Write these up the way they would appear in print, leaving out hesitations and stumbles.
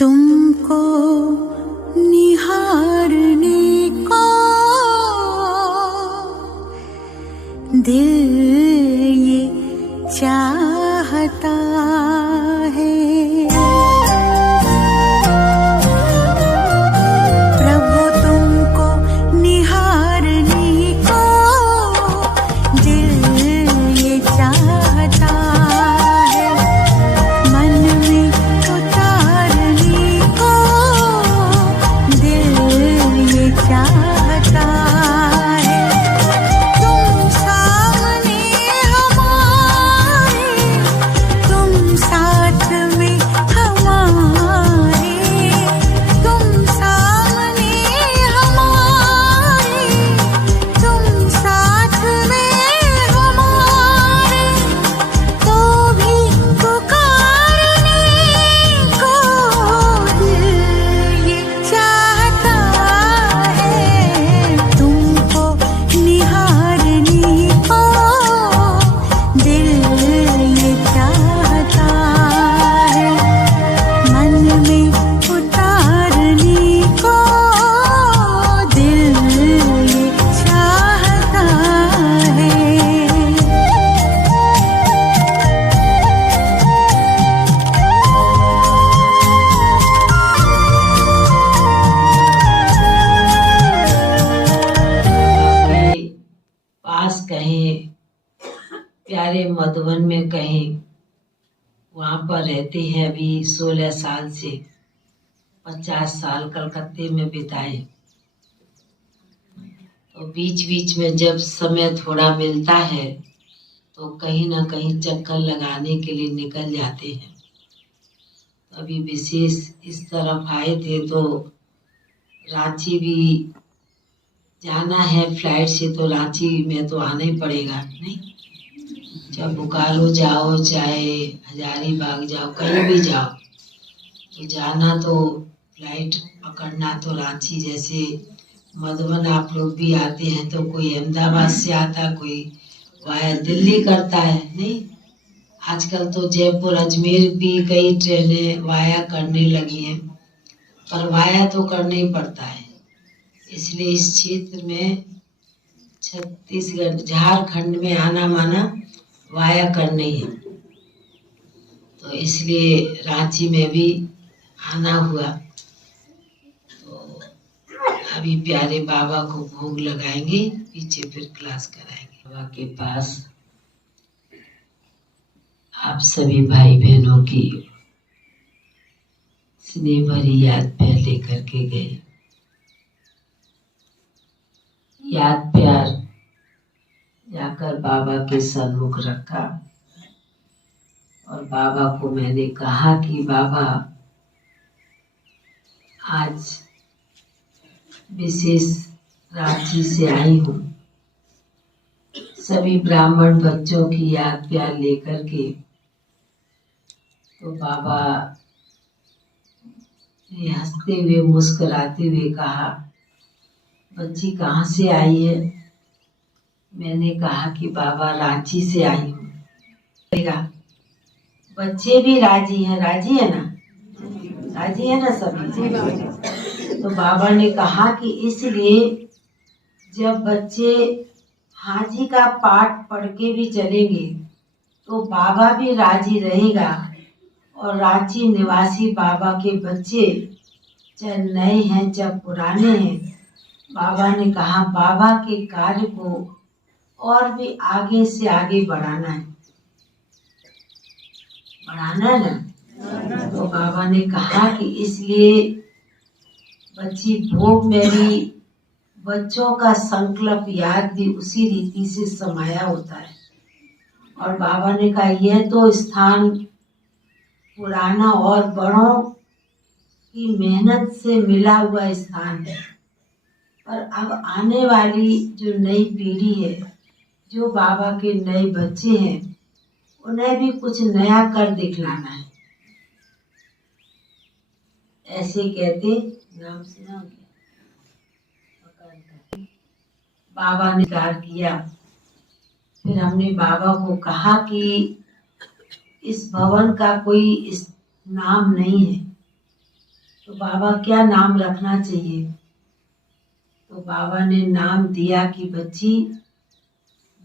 तुमको निहारने को दिल ये चाहता है। प्रभु तुमको निहारने को दिल ये चाहता है। मन में उतारने को दिल ये चाहता है। तुम सामने हमारे, तुम साथ में हमारे, तुम सामने हमारे, तुम साथ में हमारे, तो भी पुकारने को दिल ये चाहता है। तुमको निहारने को दिल ये चाहता है। मन में उतारने को दिल ये चाहता है। के पास कहीं प्यारे मधुबन में कहीं वहाँ पर रहते हैं। अभी 16 साल से 50 साल कलकत्ते में बिताए। तो बीच बीच में जब समय थोड़ा मिलता है तो कहीं ना कहीं चक्कर लगाने के लिए निकल जाते हैं। अभी विशेष इस तरफ आए थे तो रांची भी जाना है फ्लाइट से, तो रांची में तो आना ही पड़ेगा नहीं। चाहे बोकारो जाओ चाहे हजारीबाग जाओ, कहीं भी जाओ तो जाना तो फ्लाइट पकड़ना तो रांची। जैसे मधुबन आप लोग भी आते हैं तो कोई अहमदाबाद से आता, कोई वाया दिल्ली करता है नहीं। आजकल तो जयपुर अजमेर भी कई ट्रेनें वाया करने लगी हैं, पर वाया तो करना ही पड़ता है। इसलिए इस क्षेत्र में छत्तीसगढ़ झारखंड में आना माना वाया करना ही है। तो इसलिए रांची में भी आना हुआ। तो अभी प्यारे बाबा को भोग लगाएंगे, पीछे फिर क्लास कराएंगे। बाबा के पास आप सभी भाई बहनों की स्नेह भरी याद प्यार लेकर के गए। याद प्यार जाकर बाबा के सन्मुख रखा और बाबा को मैंने कहा कि बाबा आज विशेष रांची से आई हूँ, सभी ब्राह्मण बच्चों की याद प्यार लेकर के। तो बाबा ने हंसते हुए मुस्कुराते हुए कहा, बच्ची कहाँ से आई है? मैंने कहा कि बाबा रांची से आई हूँ। बच्चे भी राजी हैं, राजी है ना? राजी है ना सभी? तो बाबा ने कहा कि इसलिए जब बच्चे हाजी का पाठ पढ़ के भी चलेंगे तो बाबा भी राजी रहेगा। और रांची निवासी बाबा के बच्चे चाहे नए हैं चाहे पुराने हैं, बाबा ने कहा बाबा के कार्य को और भी आगे से आगे बढ़ाना है। बढ़ाना है ना? तो बाबा ने कहा कि इसलिए बच्ची भोग में भी बच्चों का संकल्प याद भी उसी रीति से समाया होता है। और बाबा ने कहा यह तो स्थान पुराना और बड़ों की मेहनत से मिला हुआ स्थान है, पर अब आने वाली जो नई पीढ़ी है, जो बाबा के नए बच्चे हैं, उन्हें भी कुछ नया कर दिखलाना है। ऐसे कहते नाम सुना बाबा ने कार्य किया। फिर हमने बाबा को कहा कि इस भवन का कोई इस नाम नहीं है, तो बाबा क्या नाम रखना चाहिए? तो बाबा ने नाम दिया कि बच्ची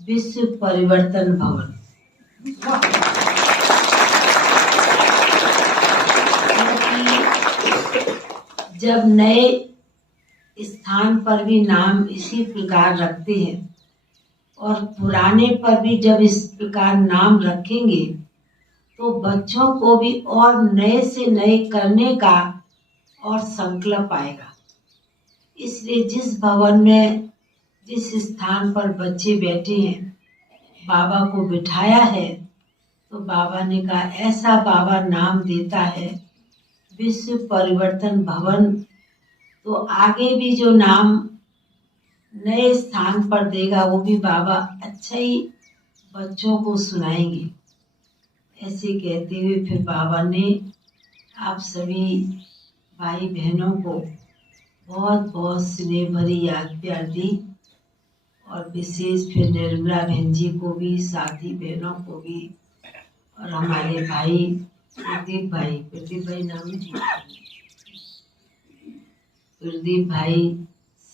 विश्व परिवर्तन भवन। जब नए स्थान पर भी नाम इसी प्रकार रखते हैं और पुराने पर भी जब इस प्रकार नाम रखेंगे तो बच्चों को भी और नए से नए करने का और संकल्प आएगा। इसलिए जिस भवन में जिस स्थान पर बच्चे बैठे हैं बाबा को बिठाया है तो बाबा ने कहा ऐसा बाबा नाम देता है विश्व परिवर्तन भवन, तो आगे भी जो नाम नए स्थान पर देगा वो भी बाबा अच्छा ही बच्चों को सुनाएंगे। ऐसे कहते हुए फिर बाबा ने आप सभी भाई बहनों को बहुत बहुत स्नेह भरी याद प्यार दी और विशेष फिर निर्मला बहन जी को भी, साथी बहनों को भी और हमारे भाई प्रदीप भाई नाम है, प्रदीप भाई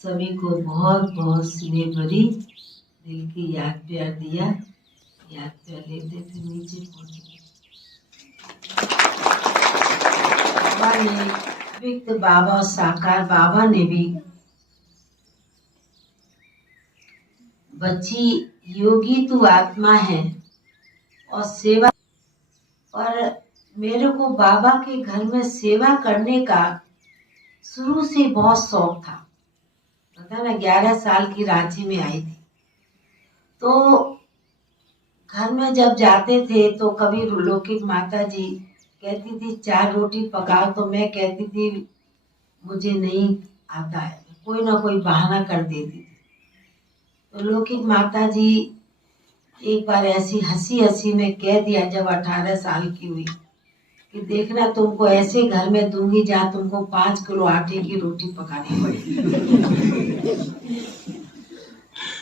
सभी को बहुत बहुत स्नेह भरी दिल की याद प्यार दिया। याद प्यार लेते फिर नीचे पहुंचे। बाबा ने व्यक्त बाबा और साकार बाबा ने भी बच्ची योगी तू आत्मा है और सेवा, और मेरे को बाबा के घर में सेवा करने का शुरू से बहुत शौक था। पता मैं 11 साल की रांची में आई थी तो घर में जब जाते थे तो कभी लौकिक माता जी कहती थी 4 रोटी पकाओ तो मैं कहती थी मुझे नहीं आता है, कोई ना कोई बहाना कर देती थी। तो लौकिक माता जी एक बार ऐसी हंसी हंसी में कह दिया जब 18 साल की हुई कि देखना तुमको ऐसे घर में दूंगी जहाँ तुमको 5 किलो आटे की रोटी पकानी पड़ेगी।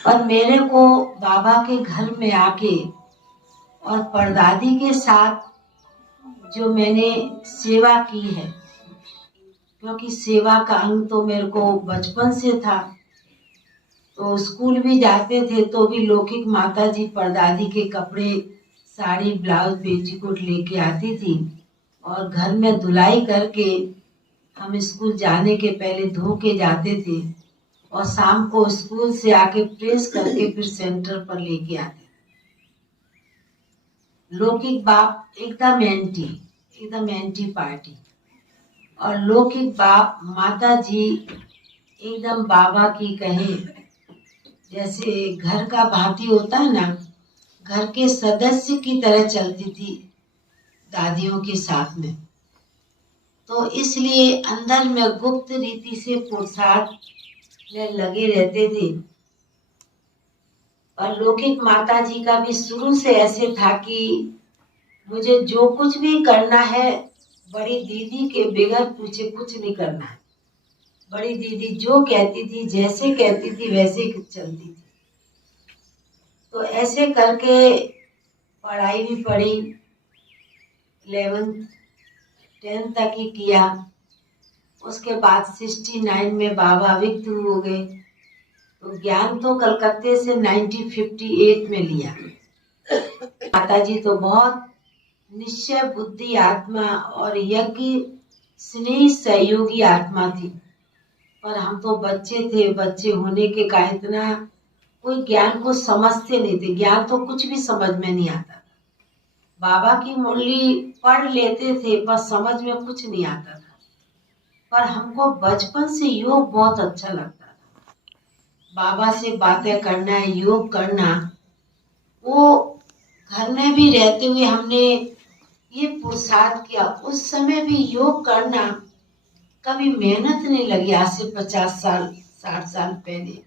और मेरे को बाबा के घर में आके और परदादी के साथ जो मैंने सेवा की है, क्योंकि सेवा का अंग तो मेरे को बचपन से था, तो स्कूल भी जाते थे तो भी लौकिक माता जी परदादी के कपड़े, साड़ी, ब्लाउज, पेटीकोट लेके आती थी और घर में धुलाई करके हम स्कूल जाने के पहले धो के जाते थे और शाम को स्कूल से आके प्रेस करके फिर सेंटर पर लेके आते। लौकिक बाप एकदम एंटी पार्टी और लौकिक बाप माता जी एकदम बाबा की कहे जैसे घर का भाती होता है ना, घर के सदस्य की तरह चलती थी दादियों के साथ में। तो इसलिए अंदर में गुप्त रीति से पुरुषार्थ में लगे रहते थे। और लौकिक माता जी का भी शुरू से ऐसे था कि मुझे जो कुछ भी करना है बड़ी दीदी के बगैर पूछे कुछ नहीं करना है। बड़ी दीदी जो कहती थी, जैसे कहती थी वैसे चलती थी। तो ऐसे करके पढ़ाई भी पढ़ी, 11th 10th तक ही किया। उसके बाद 69 में बाबा विक्त हो गए। तो ज्ञान तो कलकत्ते से 1958 में लिया। माताजी तो बहुत निश्चय बुद्धि आत्मा और यज्ञ स्नेह सहयोगी आत्मा थी, पर हम तो बच्चे थे। बच्चे होने के कारण इतना कोई ज्ञान को समझते नहीं थे। ज्ञान तो कुछ भी समझ में नहीं आता था। बाबा की मुरली पढ़ लेते थे पर समझ में कुछ नहीं आता था। पर हमको बचपन से योग बहुत अच्छा लगता था। बाबा से बातें करना, योग करना, वो घर में भी रहते हुए हमने ये पुरुषार्थ किया। उस समय भी योग करना कभी मेहनत नहीं लगी। आज से 50 साल 60 साल पहले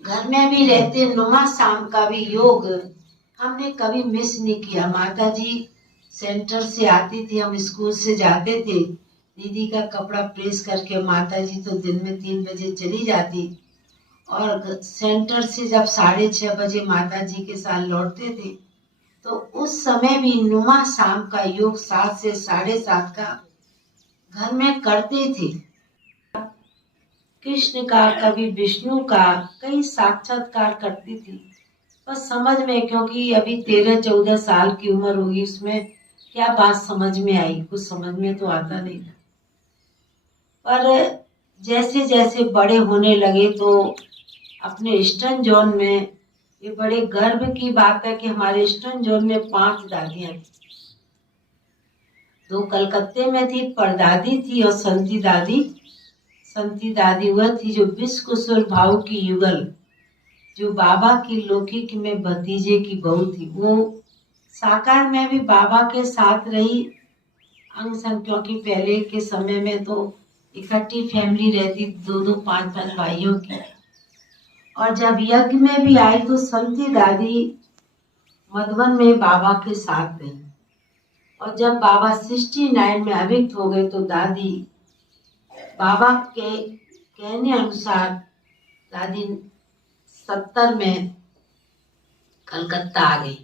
घर में भी रहते नुमा शाम का भी योग हमने कभी मिस नहीं किया। माता जी सेंटर से आती थी, हम स्कूल से जाते थे, दीदी का कपड़ा प्रेस करके माता जी तो दिन में 3 बजे चली जाती और सेंटर से जब 6:30 बजे माता जी के साथ लौटते थे तो उस समय भी नुमा शाम का योग 7 से 7:30 का घर में करती थी। कृष्ण का, कभी विष्णु का, कई साक्षात्कार करती थी। बस समझ में, क्योंकि अभी 13-14 साल की उम्र होगी, उसमें क्या बात समझ में आई, कुछ समझ में तो आता नहीं था। पर जैसे जैसे बड़े होने लगे तो अपने ईस्टर्न जोन में, ये बड़े गर्व की बात है कि हमारे ईस्टर्न जोन में 5 दादियां थी। 2 कलकत्ते में थी, परदादी थी और संती दादी। संती दादी वह थी जो विश्व कुशल भाव की युगल, जो बाबा की लौकिक में भतीजे की बहू थी। वो साकार में भी बाबा के साथ रही अंग संग, क्योंकि पहले के समय में तो इकट्ठी फैमिली रहती, 2-2, 5-5 भाइयों की। और जब यज्ञ में भी आई तो संती दादी मधुबन में बाबा के साथ रही। और जब बाबा 69 में अभिक्त हो गए तो दादी बाबा के कहने अनुसार दादी 70 में कलकत्ता आ गई।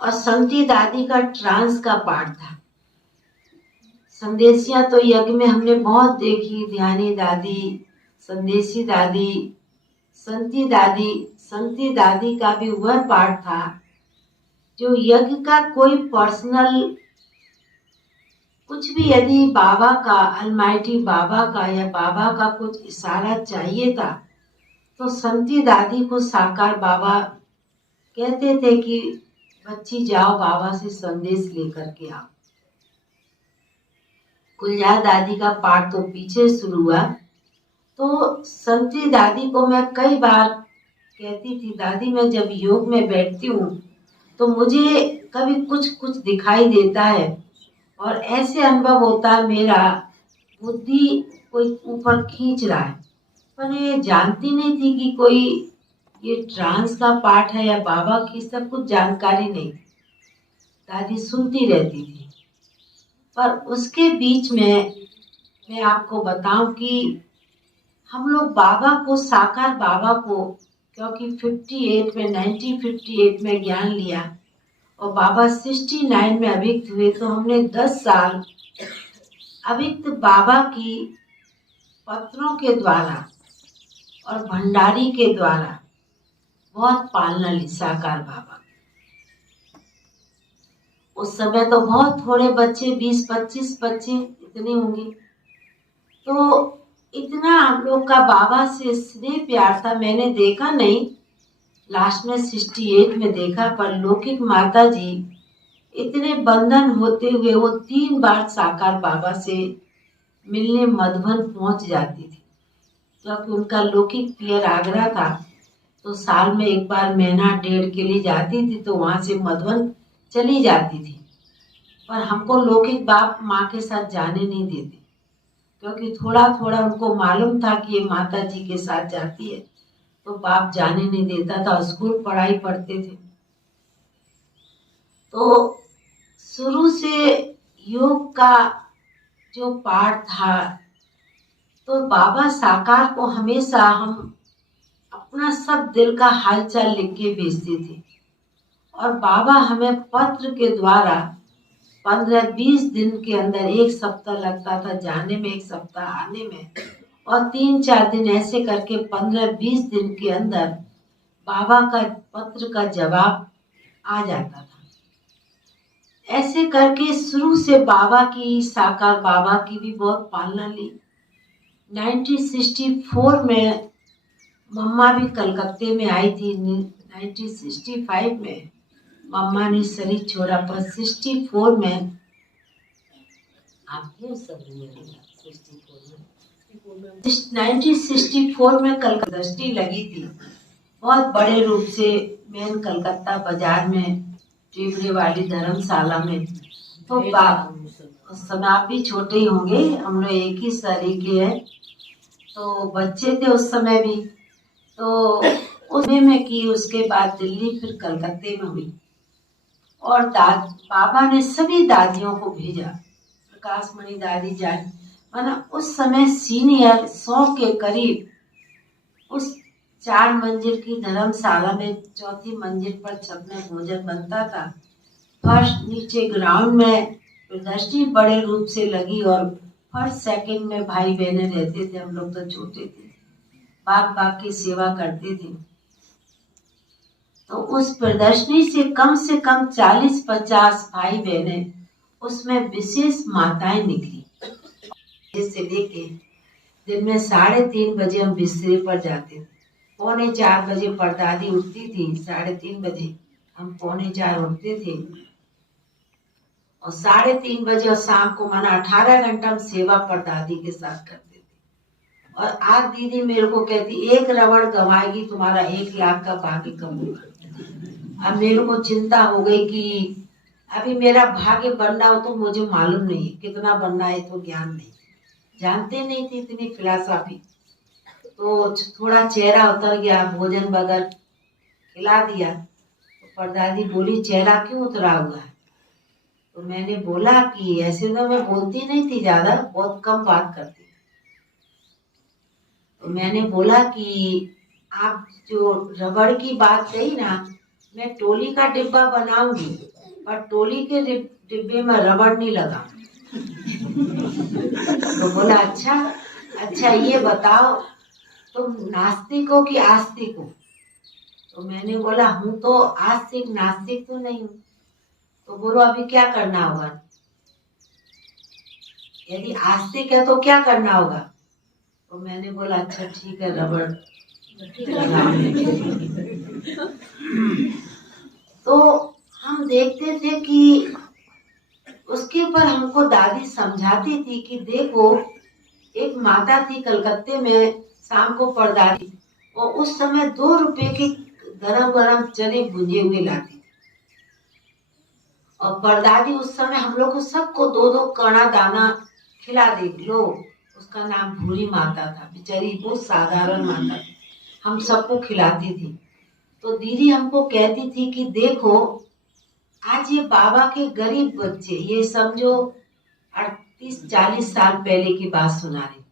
और संती दादी का ट्रांस का पाठ था। संदेशियां तो यज्ञ में हमने बहुत देखी, ध्यानी दादी, संदेशी दादी, संती दादी। संती दादी का भी वह पाठ था जो यज्ञ का कोई पर्सनल कुछ भी, यदि बाबा का, अलमाइटी बाबा का या बाबा का कुछ इशारा चाहिए था तो संती दादी को साकार बाबा कहते थे कि बच्ची जाओ बाबा से संदेश लेकर के आओ। गुलजार दादी का पाठ तो पीछे शुरू हुआ। तो संती दादी को मैं कई बार कहती थी, दादी मैं जब योग में बैठती हूँ तो मुझे कभी कुछ कुछ दिखाई देता है और ऐसे अनुभव होता है मेरा बुद्धि कोई ऊपर खींच रहा है। पर ये जानती नहीं थी कि कोई ये ट्रांस का पाठ है या बाबा की, सब कुछ जानकारी नहीं। दादी सुनती रहती थी। पर उसके बीच में मैं आपको बताऊं कि हम लोग बाबा को, साकार बाबा को, क्योंकि 1958 में ज्ञान लिया और बाबा 69 में अभिक्त हुए, तो हमने 10 साल अभिक्त बाबा की पत्रों के द्वारा और भंडारी के द्वारा बहुत पालना ली साकार बाबा। उस समय तो बहुत थोड़े बच्चे, 20-25 बच्चे इतने होंगे, तो इतना हम लोग का बाबा से स्नेह प्यार था। मैंने देखा नहीं, लास्ट में 68 में देखा, पर लौकिक माता जी इतने बंधन होते हुए वो 3 बार साकार बाबा से मिलने मधुबन पहुंच जाती थी, क्योंकि उनका लौकिक पियर आगरा था। तो साल में 1 बार, महीना 1.5 के लिए जाती थी, तो वहां से मधुबन चली जाती थी। पर हमको लौकिक बाप माँ के साथ जाने नहीं देते, क्योंकि थोड़ा थोड़ा उनको मालूम था कि ये माता जी के साथ जाती है, तो बाप जाने नहीं देता था। स्कूल पढ़ाई पढ़ते थे। तो शुरू से योग का जो पाठ था, तो बाबा साकार को हमेशा हम अपना सब दिल का हालचाल लिख के भेजते थे और बाबा हमें पत्र के द्वारा 15-20 दिन के अंदर, 1 सप्ताह लगता था जाने में, 1 सप्ताह आने में, और 3-4 दिन ऐसे करके 15-20 दिन के अंदर बाबा का पत्र का जवाब आ जाता था। ऐसे करके शुरू से बाबा की, साकार बाबा की भी बहुत पालना ली। 1964 में मम्मा भी कलकत्ते में आई थी। 1965 में मम्मा ने शरीर छोड़ा, पर 64 में आप क्यों सब 1964 में कलकत्ता दृष्टि लगी थी बहुत बड़े रूप से, मेन कलकत्ता बाजार में, टिबरे वाली धर्मशाला में। तो उस समय आप भी छोटे ही होंगे, हम लोग एक ही शरीर के हैं, तो बच्चे थे उस समय भी। तो उसमें में की, उसके बाद दिल्ली, फिर कलकत्ते में हुई। और बाबा ने सभी दादियों को भेजा, प्रकाश मणि दादी जान, माना उस समय सीनियर 100 के करीब उस 4 मंजिल की धर्मशाला में 4थी मंजिल पर छत में भोजन बनता था। फर्स्ट नीचे ग्राउंड में प्रदर्शनी बड़े रूप से लगी और फर्स्ट सेकंड में भाई बहने रहते थे, हम लोग तो छोटे थे, बाग बाग की सेवा करते थे। तो उस प्रदर्शनी से कम 40-50 भाई बहने, उसमें विशेष माताएं निकली। जैसे लेके दिन में 3:30 बजे हम बिस्तर पर जाते थे, 3:45 बजे परदादी उठती थी, 3:30 बजे हम 3:45 उठते थे, और 3:30 बजे और शाम को माना 18 घंटा हम सेवा परदादी के साथ करते थे। और आज दीदी मेरे को कहती, 1 रबड़ गंवाएगी तुम्हारा 1 लाख का भाग्य कम होगा। अब मेरे को चिंता हो गई कि अभी मेरा भाग्य बनना हो तो मुझे मालूम नहीं कितना बनना है, तो ज्ञान नहीं, जानते नहीं थी इतनी फिलॉसफी। तो थोड़ा चेहरा उतर गया, भोजन बगैर खिला दिया। तो परदादी बोली, चेहरा क्यों उतरा हुआ है? तो मैंने बोला कि ऐसे तो मैं बोलती नहीं थी, ज्यादा बहुत कम बात करती। तो मैंने बोला कि आप जो रबड़ की बात कही ना, मैं टोली का डिब्बा बनाऊंगी, पर टोली के डिब्बे में रबड़ नहीं लगा। तो बोला, अच्छा ये बताओ तुम नास्तिक हो कि आस्तिक हो? तो मैंने बोला, हूँ तो आस्तिक, नास्तिक तो नहीं हूँ। तो बोलो अभी क्या करना होगा? यदि आस्तिक है तो क्या करना होगा? तो मैंने बोला, अच्छा ठीक है, रबड़। तो हम देखते थे कि उसके ऊपर हमको दादी समझाती थी कि देखो, एक माता थी कलकत्ते में, शाम को परदादी, और उस समय 2 रुपए के गरम गरम चने भुंजे हुए लाती थी। और परदादी उस समय हम लोग को सबको 2-2 कणा दाना खिला दे लो। उसका नाम भूरी माता था, बेचारी बहुत साधारण माता थी, हम सबको खिलाती थी। तो दीदी हमको कहती थी कि देखो, आज ये बाबा के गरीब बच्चे, ये समझो 38-40 साल पहले की बात सुना रही,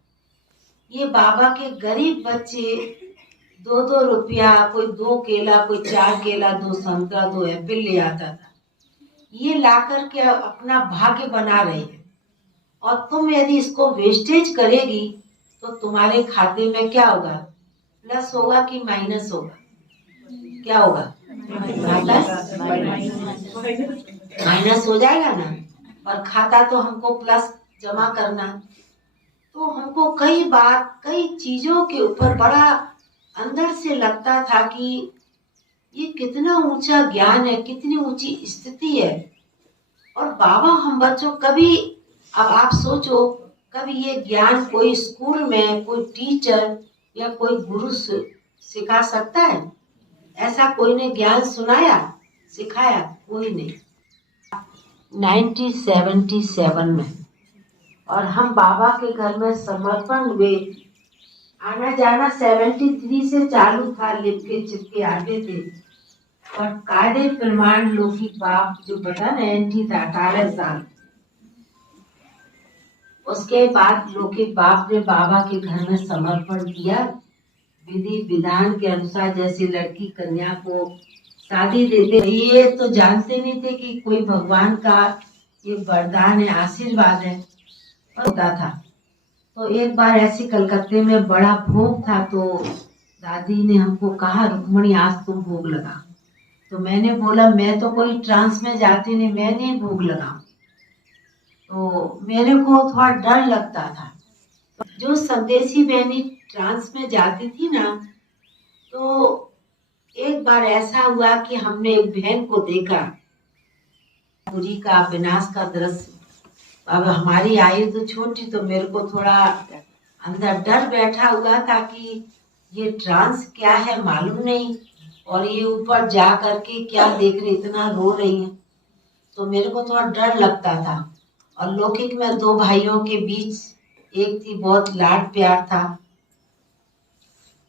ये बाबा के गरीब बच्चे 2-2 रुपया, कोई 2 केला, कोई 4 केला, 2 संतरा, 2 एप्पल ले आता था, ये ला करके अपना भाग्य बना रहे हैं। और तुम यदि इसको वेस्टेज करेगी तो तुम्हारे खाते में क्या होगा? प्लस होगा कि माइनस होगा? क्या होगा? माइनस हो जाएगा ना, और खाता तो हमको प्लस जमा करना। तो हमको कई चीजों के ऊपर बड़ा अंदर से लगता था कि ये कितना ऊंचा ज्ञान है, कितनी ऊंची स्थिति है। और बाबा हम बच्चों कभी, अब आप सोचो, कभी ये ज्ञान कोई स्कूल में कोई टीचर या कोई गुरु सिखा सकता है? ऐसा कोई ने ज्ञान सुनाया, सिखाया? कोई नहीं। 1977 में, और हम बाबा के घर में समर्पण हुए। आना जाना 73 से चालू था, लिपके चिपके आते थे। और कायदे प्रमाण लौकिक बाप जो बता ना, एंटी था 18 साल। उसके बाद लौकिक बाप ने बाबा के घर में समर्पण किया, विधि विधान के अनुसार, जैसे लड़की कन्या को शादी देते। ये तो जानते नहीं थे कि कोई भगवान का ये वरदान है, आशीर्वाद है, होता था। तो एक बार ऐसे कलकत्ते में बड़ा भोग था, तो दादी ने हमको कहा, रुक्मणी आज तुम भोग लगा। तो मैंने बोला, मैं तो कोई ट्रांस में जाती नहीं, मैं नहीं भोग लगाऊं। तो मेरे को थोड़ा डर लगता था। जो संदेशी बहनी ट्रांस में जाती थी ना, तो एक बार ऐसा हुआ कि हमने एक बहन को देखा, पूरी का विनाश का दृश्य। अब हमारी आयु तो छोटी, तो मेरे को थोड़ा अंदर डर बैठा हुआ था कि ये ट्रांस क्या है मालूम नहीं, और ये ऊपर जा करके क्या देख रही, इतना रो रही है। तो मेरे को थोड़ा डर लगता था। और लौकिक में 2 भाइयों के बीच एक थी, बहुत लाड प्यार था।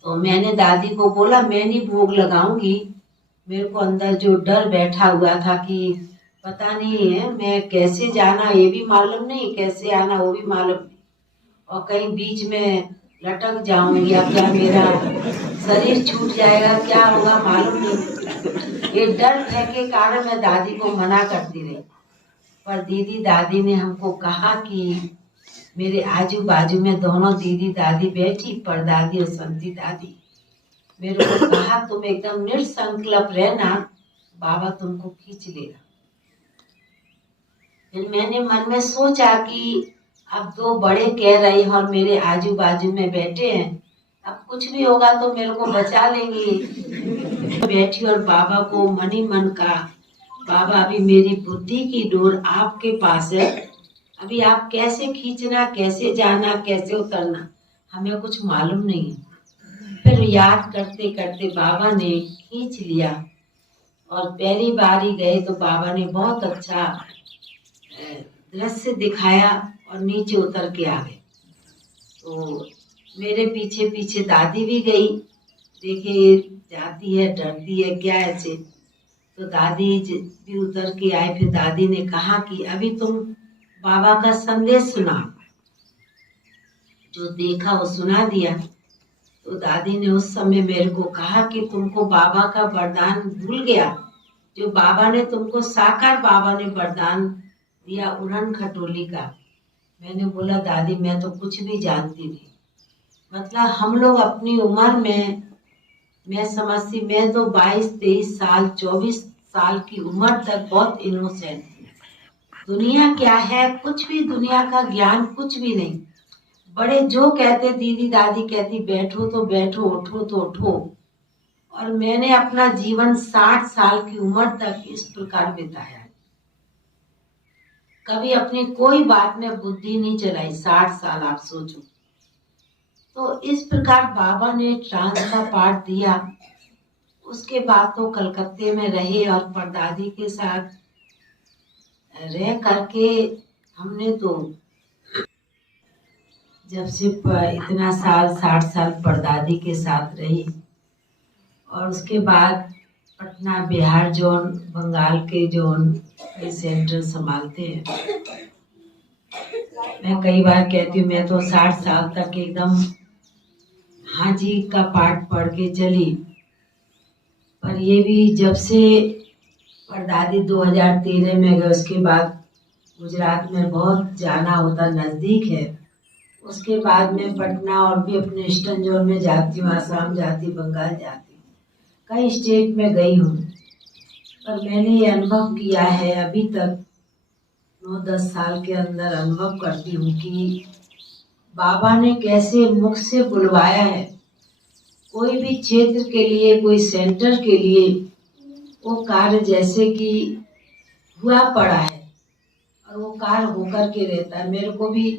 तो मैंने दादी को बोला, मैं नहीं भोग लगाऊंगी। मेरे को अंदर जो डर बैठा हुआ था कि पता नहीं है मैं कैसे जाना, ये भी मालूम नहीं, कैसे आना वो भी मालूम नहीं, और कहीं बीच में लटक जाऊंगी या क्या मेरा शरीर छूट जाएगा, क्या होगा मालूम नहीं। ये डर भय के कारण मैं दादी को मना करती रही। पर दादी ने हमको कहा कि मेरे आजू बाजू में दोनों दीदी दादी बैठी, परदादी और संती दादी। मेरे को कहा तुम एकदम निसंकल्प रहना, बाबा तुमको खींच लेगा। फिर मैंने मन में सोचा कि अब दो बड़े कह रहे हैं और मेरे आजू बाजू में बैठे हैं, अब कुछ भी होगा तो मेरे को बचा लेंगे। बैठी और बाबा को मन ही मन का, बाबा अभी मेरी बुद्धि की डोर आपके पास है, अभी आप कैसे खींचना, कैसे जाना, कैसे उतरना हमें कुछ मालूम नहीं। फिर याद करते करते बाबा ने खींच लिया और पहली बार ही गए तो बाबा ने बहुत अच्छा दृश्य दिखाया और नीचे उतर के आ गए। तो मेरे पीछे पीछे दादी भी गई, देखे जाती है, डरती है क्या ऐसे, तो दादी भी उतर के आए। फिर दादी ने कहा कि अभी तुम बाबा का संदेश सुना, जो देखा वो सुना दिया। तो दादी ने उस समय मेरे को कहा कि तुमको बाबा का वरदान भूल गया, जो बाबा ने तुमको साकार बाबा ने वरदान दिया उड़न खटोली का। मैंने बोला दादी मैं तो कुछ भी जानती नहीं, मतलब हम लोग अपनी उम्र में, मैं समझती मैं तो 22-23 साल 24 साल की उम्र तक बहुत इनोसेंट थी। दुनिया क्या है, कुछ भी दुनिया का ज्ञान कुछ भी नहीं। बड़े जो कहते, दीदी दादी कहती बैठो तो बैठो, उठो तो उठो। और मैंने अपना जीवन 60 साल की उम्र तक इस प्रकार बिताया, कभी अपनी कोई बात में बुद्धि नहीं चलाई। 60 साल आप सोचो। तो इस प्रकार बाबा ने ट्रांस का पाठ दिया। उसके बाद तो कलकत्ते में रहे और परदादी के साथ रह करके हमने तो जब से इतना साल 60 साल परदादी के साथ रही। और उसके बाद पटना बिहार जोन, बंगाल के जोन ये सेंटर संभालते हैं। मैं कई बार कहती हूँ मैं तो 60 साल तक एकदम हाँ जी का पाठ पढ़ के चली, पर ये भी जब से परदादी 2013 में गए, उसके बाद गुजरात में बहुत जाना होता, नज़दीक है। उसके बाद मैं पटना और भी अपने ईस्टर्न जोन में जाती हूँ, आसाम जाती, बंगाल जाती हूँ, कई स्टेट में गई हूँ। पर मैंने ये अनुभव किया है, अभी तक 9-10 साल के अंदर अनुभव करती हूँ कि बाबा ने कैसे मुख से बुलवाया है। कोई भी क्षेत्र के लिए, कोई सेंटर के लिए वो कार्य जैसे कि हुआ पड़ा है और वो कार्य होकर के रहता है। मेरे को भी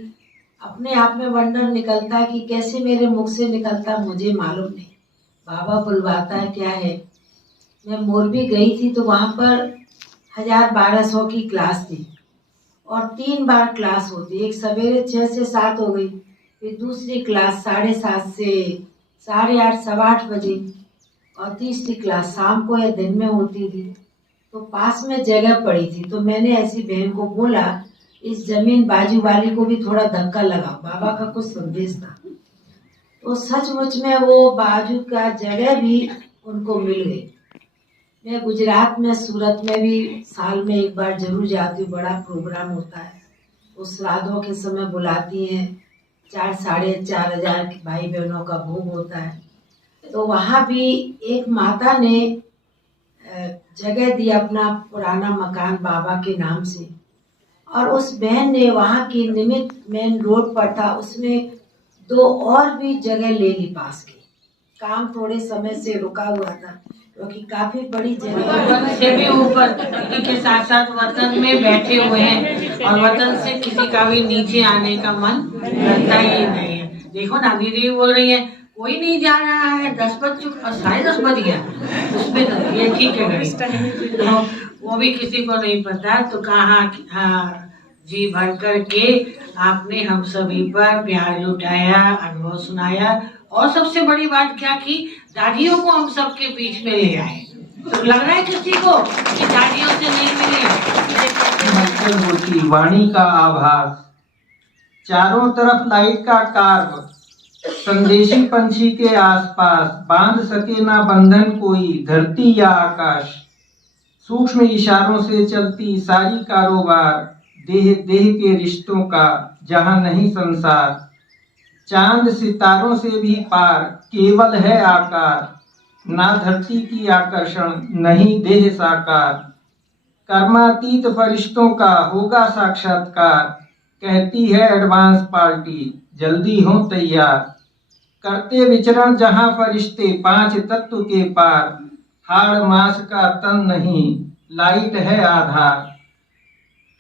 अपने आप में वंडर निकलता है कि कैसे मेरे मुख से निकलता, मुझे मालूम नहीं। बाबा बुलवाता है क्या है। मैं मोरबी गई थी तो वहाँ पर 1000-1200 की क्लास थी और 3 बार क्लास होती। एक सवेरे 6 से 7 हो गई, फिर दूसरी क्लास 7:30 से 8:30, 8:15 बजे, और तीसरी क्लास शाम को या दिन में होती थी। तो पास में जगह पड़ी थी तो मैंने ऐसी बहन को बोला इस जमीन बाजू वाली को भी थोड़ा धक्का लगाओ, बाबा का कुछ संदेश था। तो सचमुच में वो बाजू का जगह भी उनको मिल गई। मैं गुजरात में, सूरत में भी साल में एक बार जरूर जाती हूँ, बड़ा प्रोग्राम होता है। वो श्राद्धों के समय बुलाती हैं, 4-4.5 हज़ार भाई बहनों का भोग होता है। तो वहाँ भी एक माता ने जगह दी, अपना पुराना मकान बाबा के नाम से, और उस बहन ने वहाँ की निमित्त मेन रोड पर था, उसमें 2 और भी जगह ले ली पास की। काम थोड़े समय से रुका हुआ था क्योंकि काफी बड़ी जगह से भी ऊपर के साथ साथ वतन में बैठे हुए हैं और वतन से किसी का भी नीचे आने का मन करता ही नहीं है। देखो ना दीदी बोल रही है कोई नहीं जा रहा है, 10 बज चुका, 10:30 बज गया, उसमें तो ये ठीक है घड़ी, तो वो भी किसी को नहीं पता। तो कहाँ जी भर कर के आपने हम सभी पर प्यार लुटाया, अनुभव सुनाया, और सबसे बड़ी बात क्या की, दादियों को हम सबके बीच में ले आए। तो लग रहा है किसी को कि दादियों से नहीं मिली। वाणी का आभास, चारों तरफ लाइट का कार्य, संदेशी पंछी के आसपास, बांध सके ना बंधन कोई, धरती या आकाश, सूक्ष्म इशारों से चलती सारी कारोबार, देह देह के रिश्तों का जहाँ नहीं संसार। चांद सितारों से भी पार केवल है आकार, ना धरती की आकर्षण नहीं देह साकार। कर्मातीत फरिश्तों का होगा साक्षात्कार, कहती है एडवांस पार्टी जल्दी हो तैयार। करते विचरण जहां फरिश्ते पांच तत्व के पार, हाड़ मास का तन नहीं लाइट है आधार।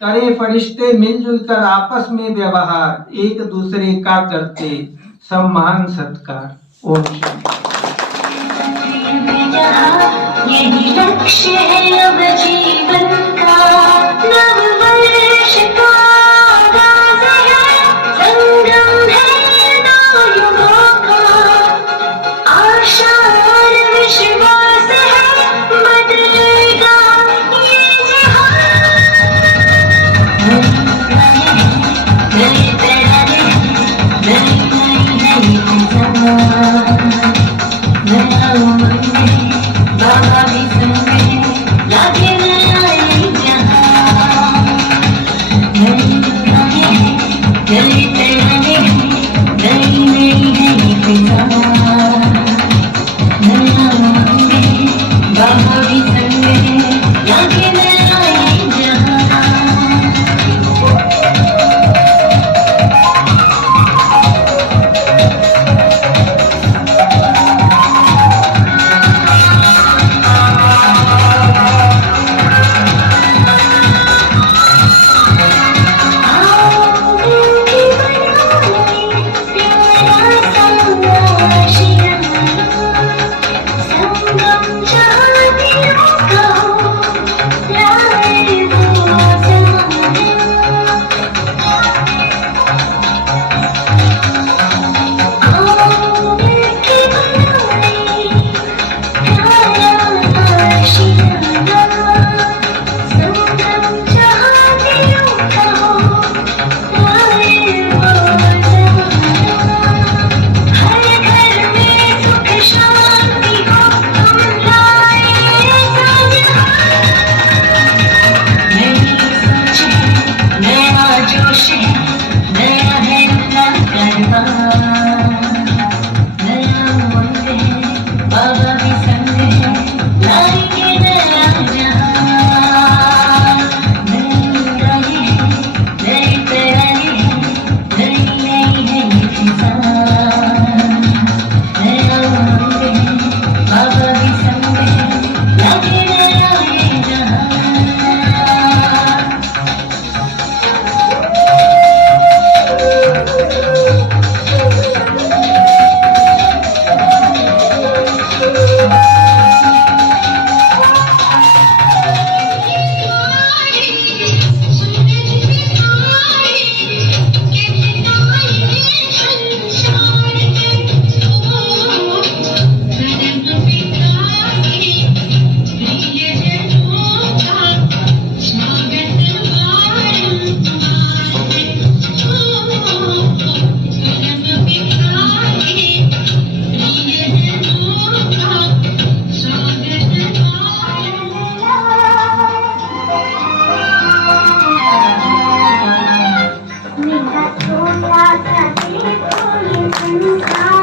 करे फरिश्ते मिलजुल कर आपस में व्यवहार, एक दूसरे का करते सम्मान सत्कार। ओम शांति। यही लक्ष्य है अब जीवन का, नव वर्ष का आगाज है, संगम है दो युगों का, आशा और विश्वास है, बदलेगा ये जहां। नई तरह नई नई नया उमंग है, बाबा भी संग है, लागे नया ये जहां। नई तरह नई नई नई फिजा, नया उमंग है, बाबा भी संग है, लागे नया ये जहां। मेरा छोटा सा देखो ये संसार।